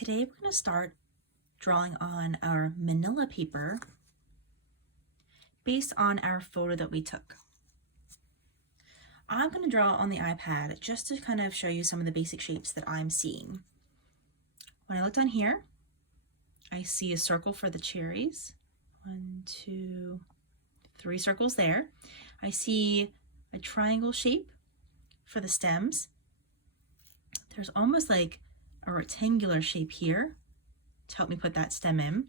Today we're going to start drawing on our manila paper based on our photo that we took. I'm going to draw on the iPad just to kind of show you some of the basic shapes that I'm seeing. When I look down here, I see a circle for the cherries. 1, 2, 3 circles there. I see a triangle shape for the stems. There's almost like a rectangular shape here to help me put that stem in.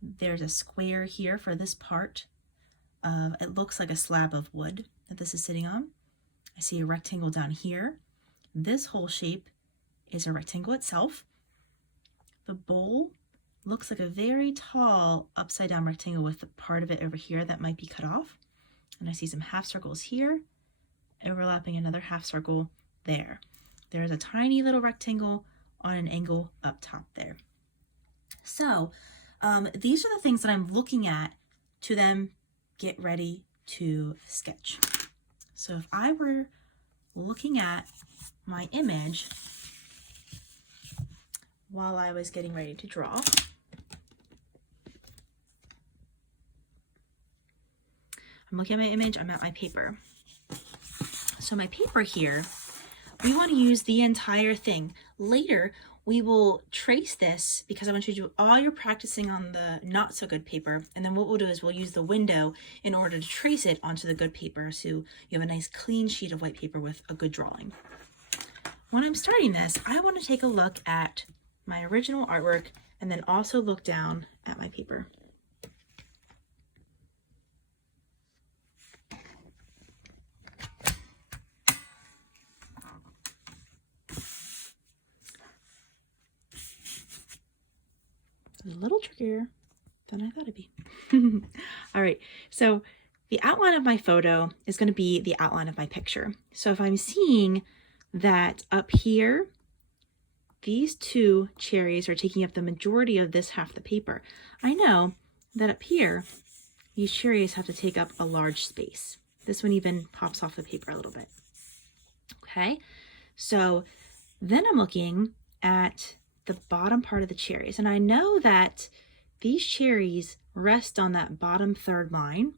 There's a square here for this part of, it looks like a slab of wood that this is sitting on. I see a rectangle down here. This whole shape is a rectangle itself. The bowl looks like a very tall upside down rectangle with the part of it over here that might be cut off. And I see some half circles here, overlapping another half circle there. There's a tiny little rectangle on an angle up top there. So these are the things that I'm looking at to then get ready to sketch. So if I were looking at my image while I was getting ready to draw, I'm looking at my image, I'm at my paper. So my paper here, we want to use the entire thing. Later, we will trace this because I want you to do all your practicing on the not so good paper. And then what we'll do is we'll use the window in order to trace it onto the good paper. So you have a nice clean sheet of white paper with a good drawing. When I'm starting this, I want to take a look at my original artwork and then also look down at my paper. A little trickier than I thought it'd be. All right, so the outline of my photo is going to be the outline of my picture. So if I'm seeing that up here, these 2 cherries are taking up the majority of this half the paper, I know that up here, these cherries have to take up a large space. This one even pops off the paper a little bit. Okay, so then I'm looking at the bottom part of the cherries. And I know that these cherries rest on that bottom 3rd line.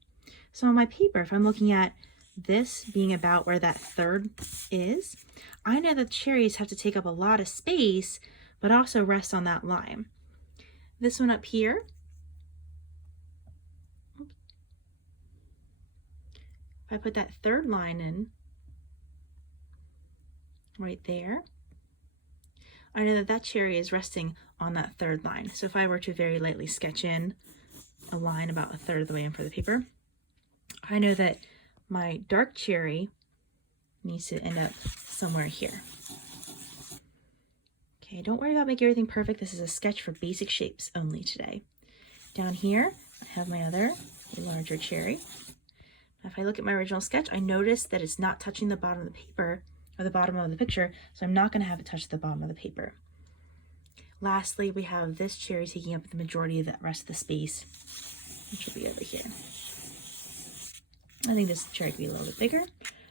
So on my paper, if I'm looking at this being about where that 3rd is, I know that cherries have to take up a lot of space, but also rest on that line. This one up here, if I put that 3rd line in right there, I know that that cherry is resting on that 3rd line. So if I were to very lightly sketch in a line about a 1/3 of the way in for the paper, I know that my dark cherry needs to end up somewhere here. Okay, don't worry about making everything perfect. This is a sketch for basic shapes only today. Down here, I have my other larger cherry. Now, if I look at my original sketch, I notice that it's not touching the bottom of the paper, or the bottom of the picture, so I'm not going to have it touch the bottom of the paper. Lastly, we have this cherry taking up the majority of the rest of the space, which will be over here. I think this cherry could be a little bit bigger,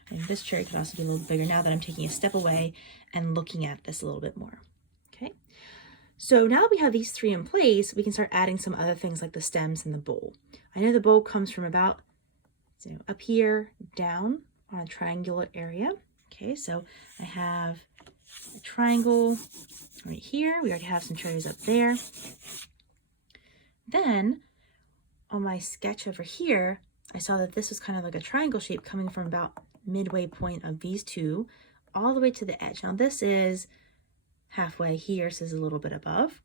and this cherry could also be a little bit bigger now that I'm taking a step away and looking at this a little bit more. Okay, so now that we have these 3 in place, we can start adding some other things like the stems and the bowl. I know the bowl comes from about up here down on a triangular area. Okay, so I have a triangle right here. We already have some cherries up there. Then on my sketch over here, I saw that this was kind of like a triangle shape coming from about midway point of these 2 all the way to the edge. Now this is halfway here, so this is a little bit above.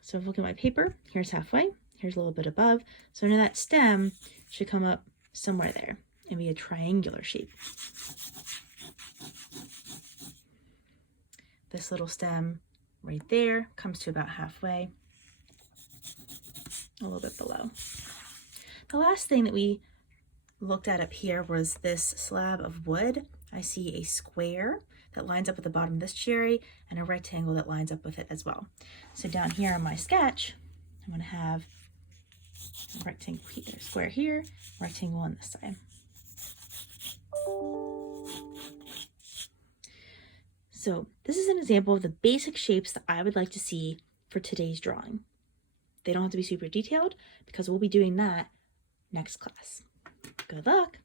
So if I look at my paper, here's halfway, here's a little bit above. So now that stem should come up somewhere there and be a triangular shape. This little stem right there comes to about halfway, a little bit below. The last thing that we looked at up here was this slab of wood. I see a square that lines up at the bottom of this cherry and a rectangle that lines up with it as well. So down here on my sketch, I'm going to have a rectangle here, square here, rectangle on this side. So this is an example of the basic shapes that I would like to see for today's drawing. They don't have to be super detailed because we'll be doing that next class. Good luck!